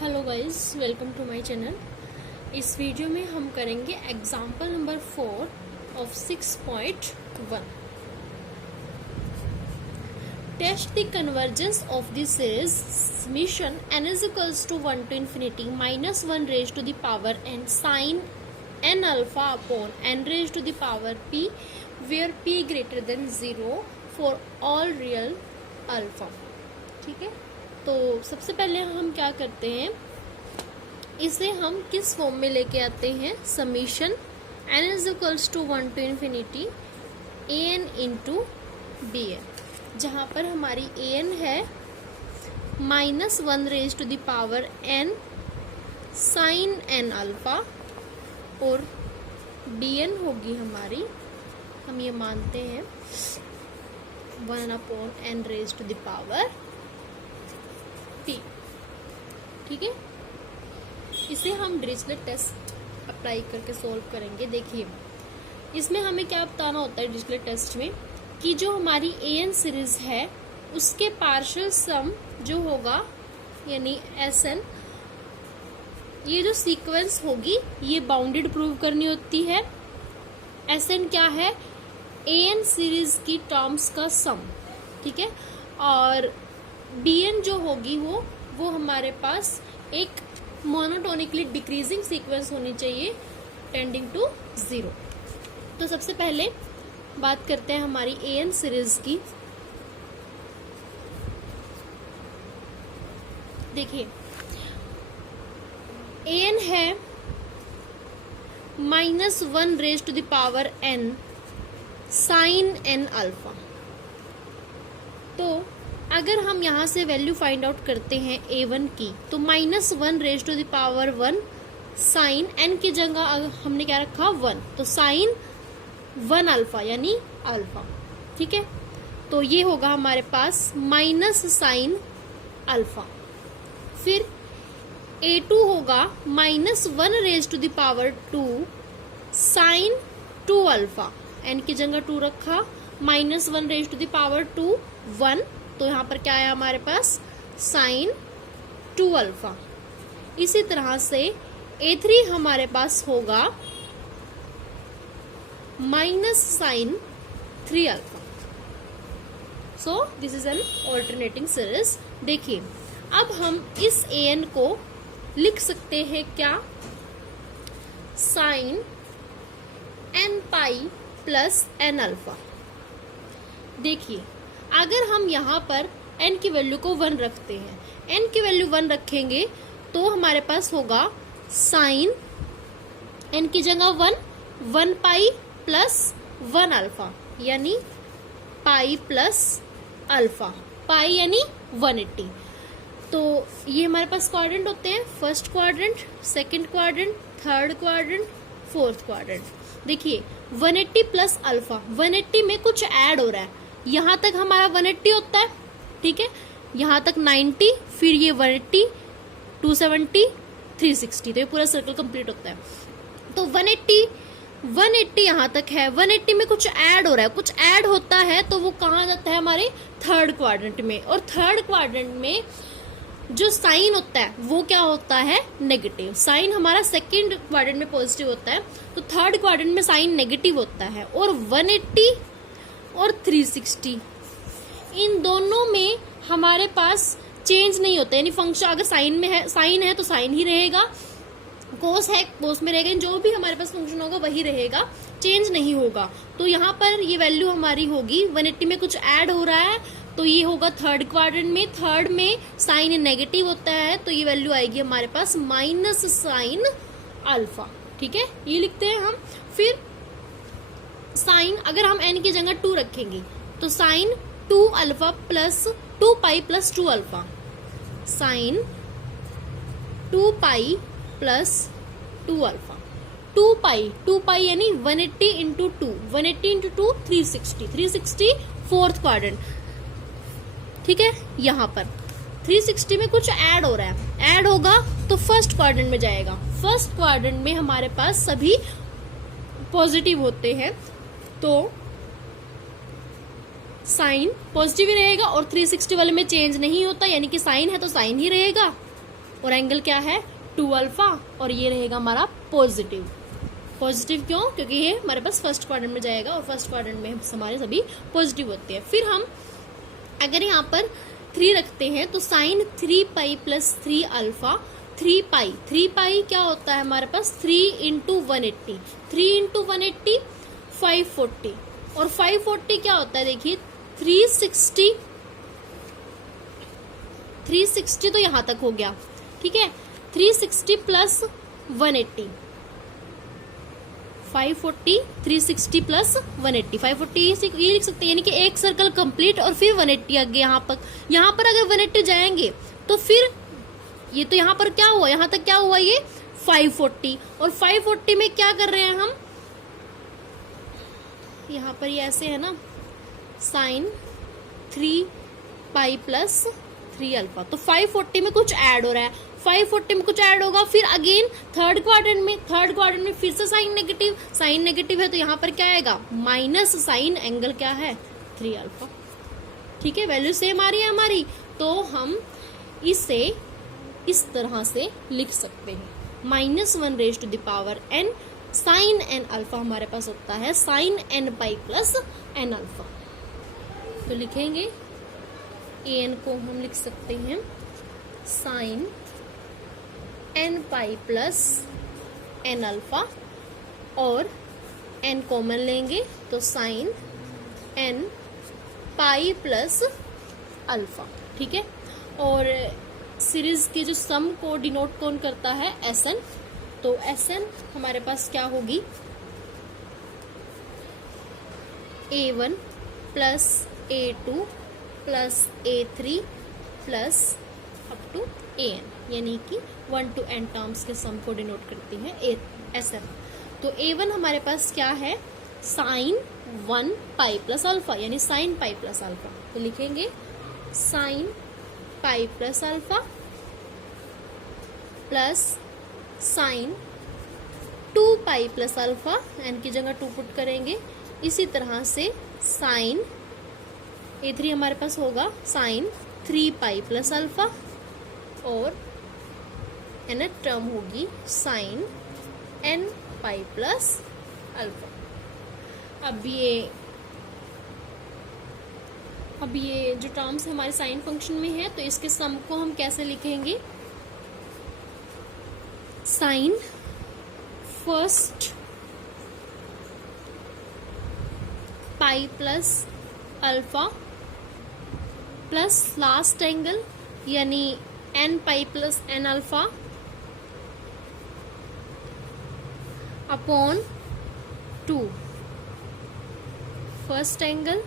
Hello guys, welcome to my channel. इस video में हम करेंगे example number 4 of 6.1। Test the convergence of the series summation n is equals to 1 to infinity minus 1 raised to the power n sin n alpha upon n raised to the power p where p greater than 0 for all real alpha। ठीक है, तो सबसे पहले हम क्या करते हैं, इसे हम किस फॉर्म में लेके आते हैं, summation n is equals to 1 to infinity a n into b n, जहाँ पर हमारी ए एन है -1 raise to the power n sine n alpha और बी एन होगी हमारी, हम ये मानते हैं 1/n raise to the power p। ठीक है, इसे हम डिरिचलेट टेस्ट अप्लाई करके सॉल्व करेंगे। देखिए, इसमें हमें क्या बताना होता है डिरिचलेट टेस्ट में, कि जो हमारी an सीरीज है उसके पार्शियल सम जो होगा यानी Sn, ये जो सीक्वेंस होगी ये बाउंडेड प्रूव करनी होती है। Sn क्या है, an सीरीज की टर्म्स का सम। ठीक है, और bn जो होगी वो हमारे पास एक मोनोटोनिकली डिक्रीजिंग सीक्वेंस होनी चाहिए टेंडिंग टू 0। तो सबसे पहले बात करते हैं हमारी an सीरीज की। देखिए, an है -1 raise to the power n sine n alpha. तो अगर हम यहाँ से वैल्यू फाइंड आउट करते हैं a1 की, तो -1 raise to the power 1 sine n की जगह हमने क्या रखा 1, तो साइन 1 अल्फा यानी अल्फा। ठीक है, तो ये होगा हमारे पास माइनस साइन अल्फा। फिर a2 होगा -1 raise to the power 2 sine 2 alpha, n की जगह 2 रखा, -1 रेज टू द पावर 2 1, तो यहाँ पर क्या है हमारे पास साइन 2 अल्फा। इसी तरह से a3 हमारे पास होगा minus sine 3 alpha. So this is an alternating series. देखिए, अब हम इस an को लिख सकते हैं क्या, sine n pi plus n alpha. देखिए, अगर हम यहाँ पर n की वैल्यू को 1 रखते हैं, n की वैल्यू 1 रखेंगे तो हमारे पास होगा साइन n की जगह 1 पाई प्लस 1 अल्फा यानी पाई प्लस अल्फा, पाई यानी 180। तो ये हमारे पास क्वाड्रेंट होते हैं, first quadrant, second quadrant, third quadrant, fourth quadrant. देखिए, 180 प्लस अल्फा, 180 में कुछ ऐड हो रहा है, यहाँ तक हमारा 180 होता है। ठीक है, यहाँ तक 90, फिर ये 180, 270, 360, तो ये पूरा सर्कल कंप्लीट होता है। तो 180 यहाँ तक है, 180 में कुछ ऐड हो रहा है, कुछ ऐड होता है तो वो कहाँ जाता है, हमारे थर्ड क्वाड्रेंट में। और थर्ड क्वाड्रेंट में जो साइन होता है वो क्या होता है, नेगेटिव। साइन हमारा सेकंड क्वाड्रेंट में पॉजिटिव होता है, तो थर्ड क्वाड्रेंट में साइन नेगेटिव होता है। और 180 और 360 इन दोनों में हमारे पास चेंज नहीं होता, यानी फंक्शन अगर साइन में है, साइन है तो साइन ही रहेगा, कोस है कोस में रहेगा, जो भी हमारे पास फंक्शन होगा वही रहेगा, चेंज नहीं होगा। तो यहाँ पर ये वैल्यू हमारी होगी, 180 में कुछ ऐड हो रहा है तो ये होगा थर्ड क्वाड्रेंट में, थर्ड में साइन नेगेटिव होता है तो ये वैल्यू आएगी हमारे पास माइनस साइन अल्फा। ठीक है, ये लिखते हैं हम। फिर साइन, अगर हम n की जगह 2 रखेंगे तो sine 2 alpha plus 2 pi plus 2 alpha, sine 2 pi plus 2 alpha. 2 pi यानी 180 इंटू 2, 180 इंटू 2 360, 360 फोर्थ क्वाड्रेंट। ठीक है, यहाँ पर 360 में कुछ ऐड हो रहा है, ऐड होगा तो फर्स्ट क्वाड्रेंट में जाएगा। फर्स्ट क्वाड्रेंट में हमारे पास सभी पॉजिटिव होते हैं तो साइन पॉजिटिव ही रहेगा, और 360 वाले में चेंज नहीं होता, यानी कि साइन है तो साइन ही रहेगा, और एंगल क्या है 2 अल्फा, और ये रहेगा हमारा पॉजिटिव। पॉजिटिव क्यों? क्योंकि ये हमारे पास फर्स्ट क्वाड्रेंट में जाएगा और फर्स्ट क्वाड्रेंट में हमारे सभी पॉजिटिव होते हैं। फिर हम अगर यहाँ पर 3 रखते हैं तो साइन 3 पाई प्लस 3 अल्फा 3 पाई क्या होता है हमारे पास 3 इंटू 180, 3 इंटू 180 540, और 540 क्या होता है देखिए 360 तो यहां तक हो गया, ठीक है। 360 प्लस 180 540, 360 प्लस 180 540 ये लिख सकते हैं, यानी कि एक सर्कल कंप्लीट और फिर 180 आगे। यहाँ पर अगर 180 जाएंगे तो फिर ये तो यहाँ पर क्या हुआ, यहाँ तक क्या हुआ ये 540, और 540 में क्या कर रहे हैं हम, यहाँ पर ये ऐसे है ना साइन 3 पाई प्लस 3 अल्फा, तो 540 में कुछ ऐड हो रहा है, 540 में कुछ ऐड होगा, फिर अगेन थर्ड क्वाड्रेंट में फिर से साइन नेगेटिव है, तो यहाँ पर क्या आएगा माइनस साइन एंगल क्या है 3 अल्फा, ठीक है। वैल्यू सेम आ रही है हमारी, तो हम इसे इस तरह से लिख सकते हैं -1n साइन एन अल्फा हमारे पास होता है sine N pi plus N alpha. तो लिखेंगे एन को हम लिख सकते हैं sine N pi plus N alpha, और एन कॉमन लेंगे तो sine N pi plus alpha, ठीक है। और सीरीज के जो सम को डिनोट कौन करता है एसएन, तो एसएन हमारे पास क्या होगी A1 plus A2 plus A3 plus up to AN, यानी कि 1 to n टर्म्स के सम को डिनोट करती है एसएन। तो A1 हमारे पास क्या है साइन 1 पाई प्लस अल्फा, यानी साइन पाई प्लस अल्फा, तो लिखेंगे sine pi plus alpha plus sine 2 pi plus alpha, n की जगह 2 पुट करेंगे। इसी तरह से साइन A3 हमारे पास होगा साइन 3 पाई प्लस अल्फा, और एन टर्म होगी sine n pi plus alpha. अब ये जो टर्म्स हमारे साइन फंक्शन में है, तो इसके सम को हम कैसे लिखेंगे, sine first pi plus alpha plus last angle यानी n pi plus n alpha upon 2 first angle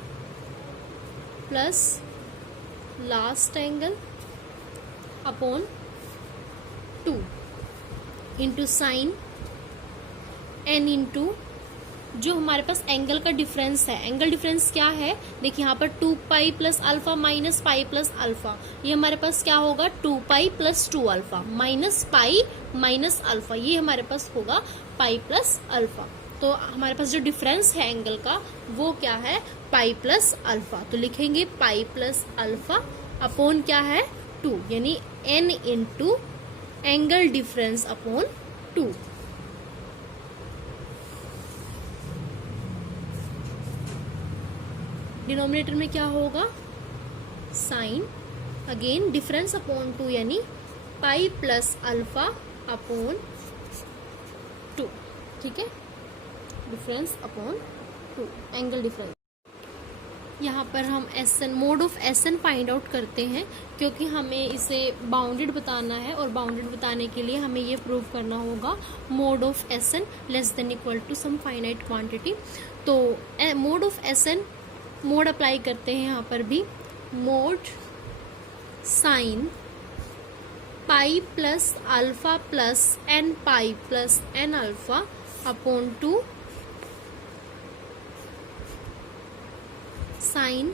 plus last angle upon 2 into sine n into जो हमारे पास एंगल का डिफरेंस है। एंगल डिफरेंस क्या है देखिए यहाँ पर 2 pi plus alpha minus pi plus alpha, ये हमारे पास क्या होगा 2 pi plus 2 alpha minus pi minus alpha, ये हमारे पास होगा पाई प्लस अल्फा। तो हमारे पास जो डिफरेंस है एंगल का वो क्या है पाई प्लस अल्फा, तो लिखेंगे पाई प्लस अल्फा अपॉन क्या है 2, यानी n into angle difference upon 2। Denominator में क्या होगा साइन अगेन डिफरेंस अपॉन 2, यानी पाई प्लस अल्फा अपॉन 2, ठीक है, डिफरेंस अपॉन 2 एंगल डिफरेंस। यहाँ पर हम S N mod of S N find out करते हैं, क्योंकि हमें इसे बाउंडेड बताना है और बाउंडेड बताने के लिए हमें ये प्रूव करना होगा mod of SN less than equal to some finite quantity. तो mod of SN mod apply करते हैं यहाँ पर भी, mod sine pi plus alpha plus N pi plus N alpha upon 2 sine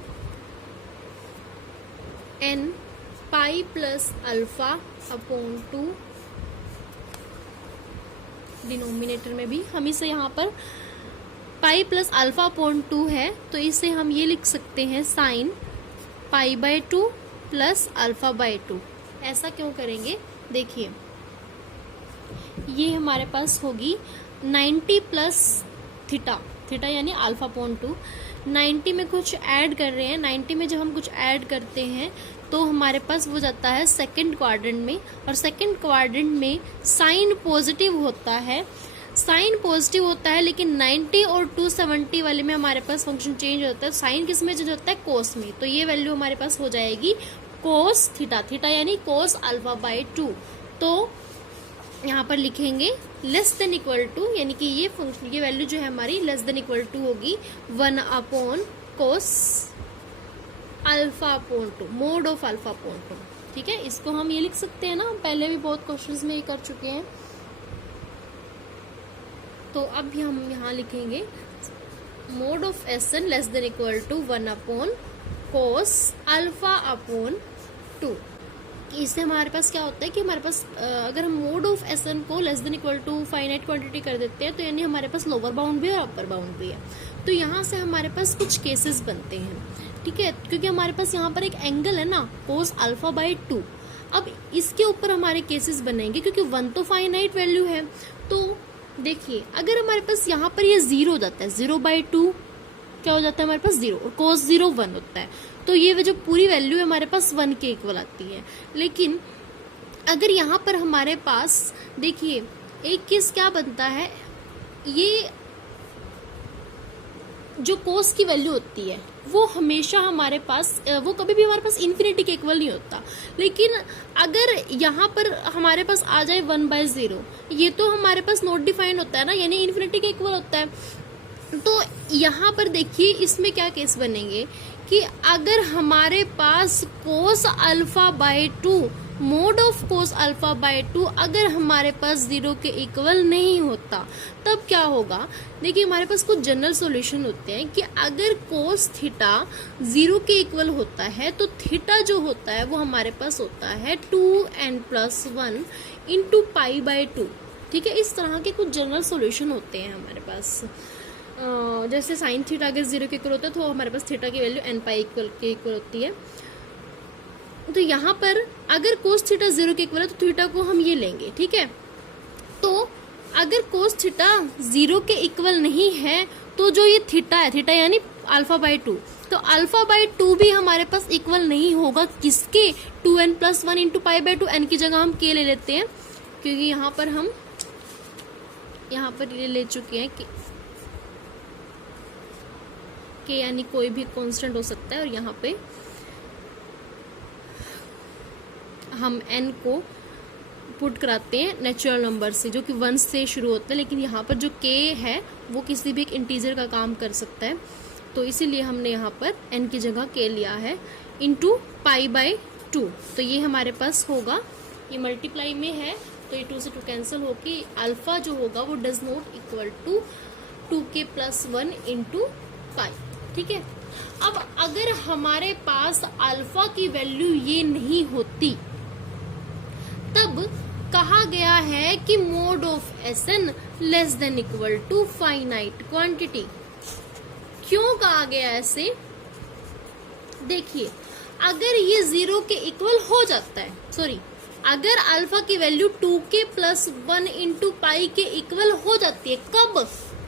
N pi plus alpha upon 2। Denominator में भी हम इसे यहाँ पर पाई प्लस अल्फा अपॉन 2 है, तो इसे हम ये लिख सकते हैं sine pi by 2 plus alpha by 2, ऐसा क्यों करेंगे, देखिए ये हमारे पास होगी 90 प्लस थीटा, थीटा यानी अल्फा अपॉन 2। 90 में कुछ ऐड कर रहे हैं, 90 में जब हम कुछ ऐड करते हैं तो हमारे पास वो जाता है सेकंड क्वाड्रेंट में, और सेकंड क्वाड्रेंट में साइन पॉजिटिव होता है, साइन पॉजिटिव होता है, लेकिन 90 और 270 वाले में हमारे पास फंक्शन चेंज होता है, साइन किस में चेंज होता है, कोस में। तो ये वैल्यू हमारे पास हो जाएगी कोस थीटा, थीटा यानी कोस अल्फा बाई 2। तो यहाँ पर लिखेंगे लेस देन इक्वल टू, यानी कि ये फंक्शन, ये वैल्यू जो है हमारी लेस देन इक्वल टू होगी 1 upon cos alpha upon 2, mod of alpha upon 2। ठीक है, इसको हम ये लिख सकते हैं ना, पहले भी बहुत क्वेश्चंस में ये कर चुके हैं। तो अब हम यहाँ लिखेंगे mod of S N less than equal to 1 upon cos alpha upon 2। इससे हमारे पास क्या होता है कि हमारे पास अगर हम मोड ऑफ एस एन को less than equal to finite quantity कर देते हैं तो यानी हमारे पास लोअर बाउंड भी है और अपर बाउंड भी है। तो यहाँ से हमारे पास कुछ केसेस बनते हैं, ठीक है, क्योंकि हमारे पास यहाँ पर एक एंगल है ना कोस अल्फा बाई 2। अब इसके ऊपर हमारे केसेस बनेंगे क्योंकि 1 तो फाइनाइट वैल्यू है। तो देखिए अगर हमारे पास यहाँ पर ये 0 हो जाता है, 0/2 क्या हो जाता है हमारे पास 0, और cos 0 1 होता है, तो ये जो पूरी वैल्यू है हमारे पास 1 के इक्वल आती है। लेकिन अगर यहाँ पर हमारे पास देखिए एक केस क्या बनता है, ये जो cos की वैल्यू होती है वो हमेशा हमारे पास, वो कभी भी हमारे पास इन्फिनिटी के इक्वल नहीं होता। लेकिन अगर यहाँ पर हमारे पास आ जाए 1/0, ये तो हमारे पास नॉट डिफाइंड होता है ना, यानी इन्फिनिटी के इक्वल होता है। तो यहाँ पर देखिए इसमें क्या केस बनेंगे कि अगर हमारे पास cos alpha by 2, mod of cos alpha by 2 अगर हमारे पास 0 के इक्वल नहीं होता तब क्या होगा। देखिए हमारे पास कुछ जनरल सॉल्यूशन होते हैं कि अगर कोस थीटा 0 के इक्वल होता है तो थीटा जो होता है वो हमारे पास होता है 2n+1 इंटू पाई बाई 2। ठीक है, इस तरह के कुछ जनरल सॉल्यूशन होते हैं हमारे पास। जैसे साइन थीटा अगर 0 के इक्वल होता है तो हमारे पास थीटा की वैल्यू n पाई के इक्वल होती है। तो यहाँ पर अगर कोस थीटा 0 के इक्वल है तो थीटा को हम ये लेंगे, ठीक है। तो अगर कोस थीटा 0 के इक्वल नहीं है तो जो ये थीटा है, थीटा यानी अल्फा बाई 2, तो अल्फा बाई 2 भी हमारे पास इक्वल नहीं होगा किसके, 2n+1 into pi by 2। n की जगह हम k ले लेते हैं क्योंकि यहाँ पर हम ये ले चुके हैं कि यानी कोई भी कांस्टेंट हो सकता है, और यहाँ पे हम n को पुट कराते हैं नेचुरल नंबर से जो कि 1 से शुरू होता है, लेकिन यहाँ पर जो k है वो किसी भी एक इंटीजर का काम कर सकता है। तो इसीलिए हमने यहाँ पर n की जगह k लिया है इंटू पाई बाई 2। तो ये हमारे पास होगा, ये मल्टीप्लाई में है तो ये 2 से 2 कैंसिल होगी, अल्फा जो होगा वो does not equal to 2k+1 into pi. ठीक है, अब अगर हमारे पास अल्फा की वैल्यू ये नहीं होती तब कहा गया है कि mod of S N less than equal to finite quantity. क्यों कहा गया ऐसे, देखिए अगर ये 0 के इक्वल हो जाता है, सॉरी अगर अल्फा की वैल्यू 2k+1 इंटू पाई के इक्वल हो जाती है, कब,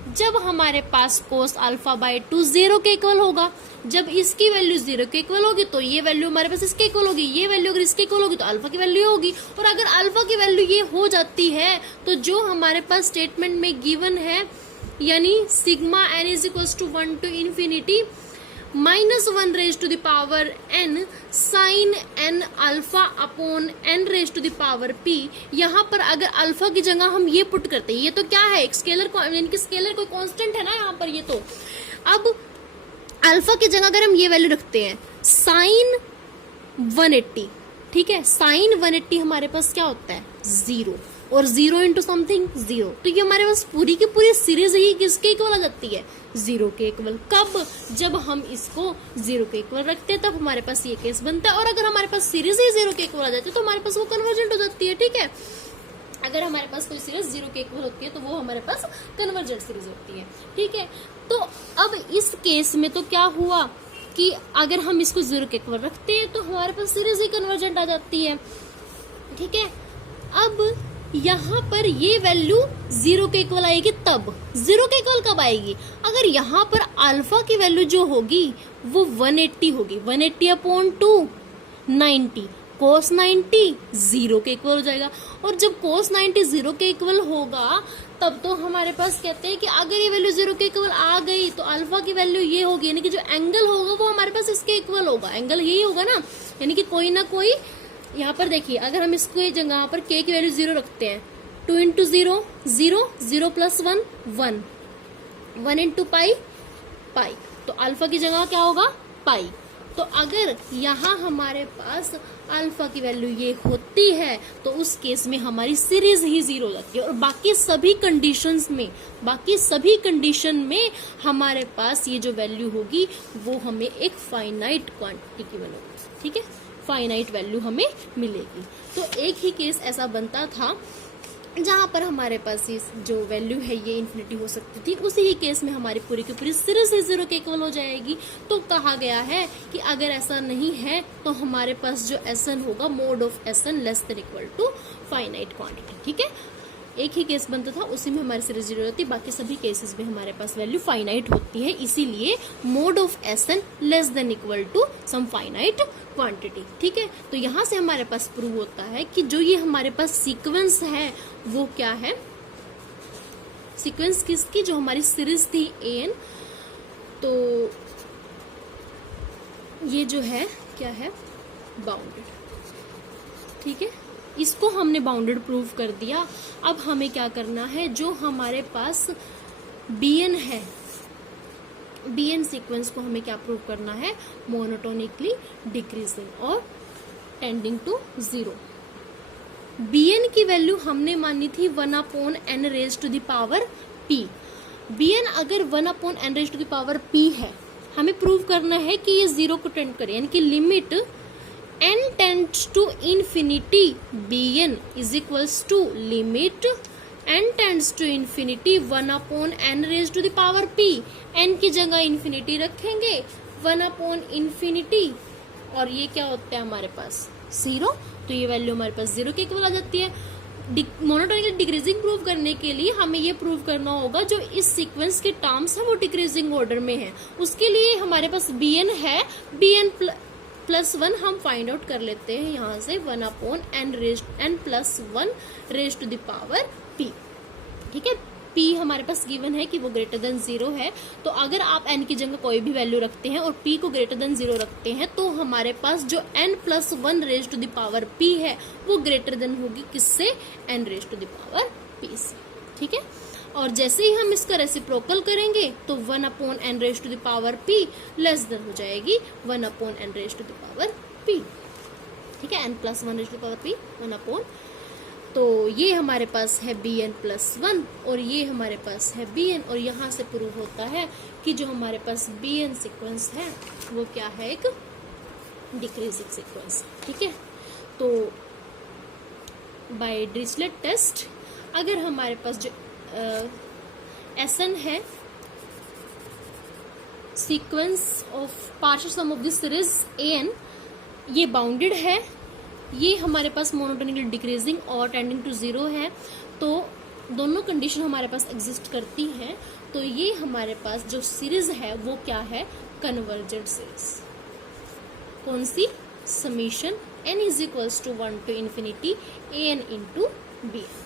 जब हमारे पास कोस अल्फा बाई 2 0 के इक्वल होगा। जब इसकी वैल्यू 0 के इक्वल होगी तो ये वैल्यू हमारे पास इसके इक्वल होगी, ये वैल्यू अगर इसके इक्वल होगी तो अल्फा की वैल्यू होगी। और अगर अल्फा की वैल्यू ये हो जाती है तो जो हमारे पास स्टेटमेंट में गिवन है, यानी sigma n is equal to 1 to infinity -1 raise to the power n sine n alpha upon n raise to the power p। यहाँ पर अगर अल्फा की जगह हम ये पुट करते हैं, ये तो क्या है एक स्केलर, यानी कि स्केलर कोई कांस्टेंट है ना यहाँ पर, ये तो अब अल्फा की जगह अगर हम ये वैल्यू रखते हैं साइन 180, ठीक है, साइन 180 हमारे पास क्या होता है 0, और 0 इंटू समथिंग 0, तो ये हमारे पास पूरी की पूरी सीरीज ही किसके इक्वल आ जाती है 0 के इक्वल। कब, जब हम इसको 0 के इक्वल रखते हैं तब हमारे पास ये केस बनता है। और अगर हमारे पास सीरीज ही 0 के इक्वल आ जाती है तो हमारे पास वो कन्वर्जेंट हो जाती है। ठीक है, अगर हमारे पास कोई सीरीज 0 के इक्वल होती है तो वो हमारे पास कन्वर्जेंट सीरीज होती है। ठीक है, तो अब इस केस में तो क्या हुआ कि अगर हम इसको 0 के इक्वल रखते हैं तो हमारे पास सीरीज ही कन्वर्जेंट आ जाती है। ठीक है। अब यहाँ पर ये वैल्यू 0 के इक्वल आएगी, तब 0 के इक्वल कब आएगी, अगर यहाँ पर अल्फा की वैल्यू जो होगी वो 180 होगी, 180 अपॉन 2 90, cos 90 0 के इक्वल हो जाएगा। और जब cos 90 0 के इक्वल होगा तब तो हमारे पास कहते हैं कि अगर ये वैल्यू 0 के इक्वल आ गई तो अल्फा की वैल्यू ये होगी, यानी कि जो एंगल होगा वो हमारे पास इसके इक्वल होगा, एंगल यही होगा ना, यानी कि कोई ना कोई। यहाँ पर देखिए, अगर हम इसको जगह पर k की वैल्यू 0 रखते हैं, 2 इंटू 0 0, 0 प्लस 1 1, 1 इंटू पाई पाई, तो अल्फा की जगह क्या होगा पाई। तो अगर यहाँ हमारे पास अल्फा की वैल्यू ये होती है तो उस केस में हमारी सीरीज ही 0 हो जाती है, और बाकी सभी कंडीशन में हमारे पास ये जो वैल्यू होगी वो हमें एक फाइनाइट क्वांटिटी की बनेगी, ठीक है, फाइनाइट वैल्यू हमें मिलेगी। तो एक ही केस ऐसा बनता था जहां पर हमारे पास ये जो वैल्यू है ये इन्फिनिटी हो सकती थी, उसी ही केस में हमारी पूरी की पूरी सीरीज ही 0 के इक्वल हो जाएगी। तो कहा गया है कि अगर ऐसा नहीं है तो हमारे पास जो Sn होगा, mod of Sn less than equal to finite quantity, ठीक है। एक ही केस बनता था, उसी में हमारी सीरीज 0 होती, बाकी सभी केसेस में हमारे पास वैल्यू फाइनाइट होती है, इसीलिए mod of Sn less than equal to some finite quantity, ठीक है। तो यहां से हमारे पास प्रूव होता है कि जो ये हमारे पास सीक्वेंस है वो क्या है, सीक्वेंस किसकी, जो हमारी सीरीज थी an, तो ये जो है क्या है, बाउंडेड, ठीक है। इसको हमने बाउंडेड प्रूव कर दिया। अब हमें क्या करना है, जो हमारे पास bn है, bn सीक्वेंस को हमें क्या प्रूव करना है, मोनोटोनिकली डिक्रीजिंग और टेंडिंग टू 0। bn की वैल्यू हमने मानी थी 1/n raise to the power p। bn अगर 1/n raise to the power p है, हमें प्रूव करना है कि ये 0 को टेंड करे, यानी कि limit n tends to infinity bn is equals to limit n tends to infinity 1/n raise to the power p। n की जगह इंफिनिटी रखेंगे, 1/इंफिनिटी, और ये क्या होता है हमारे पास 0, तो ये वैल्यू हमारे पास 0 के इक्वल आ जाती है। मोनोटोनिकली डिक्रीजिंग प्रूव करने के लिए हमें ये प्रूव करना होगा जो इस सीक्वेंस के टर्म्स है वो डिक्रीजिंग ऑर्डर में है। उसके लिए हमारे पास bn है, bn प्लस 1 हम फाइंड आउट कर लेते हैं यहाँ से, 1/n plus 1 raise to the power p, ठीक है। p हमारे पास गिवन है कि वो ग्रेटर देन 0 है, तो अगर आप n की जगह कोई भी वैल्यू रखते हैं और p को ग्रेटर देन 0 रखते हैं तो हमारे पास जो n plus 1 raise to the power p है वो ग्रेटर देन होगी किससे, n raise to the power p से, ठीक है। और जैसे ही हम इसका रेसिप्रोकल करेंगे तो 1/n raise to the power p less than हो जाएगी 1/n raise to the power p, ठीक है, n plus 1 raise to the power p 1/। तो ये हमारे पास है bn प्लस 1 और ये हमारे पास है bn, और यहाँ से प्रूव होता है कि जो हमारे पास bn सीक्वेंस है वो क्या है, एक डिक्रीजिंग सीक्वेंस, ठीक है। तो बाय डिरिचलेट टेस्ट अगर हमारे पास जो Sn है, sequence of partial sum of the series an, ये बाउंडेड है, ये हमारे पास मोनोटोनिकली डिक्रीजिंग और टेंडिंग टू 0 है, तो दोनों कंडीशन हमारे पास एग्जिस्ट करती हैं, तो ये हमारे पास जो सीरीज है वो क्या है, कन्वर्जेंट सीरीज। कौन सी, summation n is equals to 1 to infinity an into bn।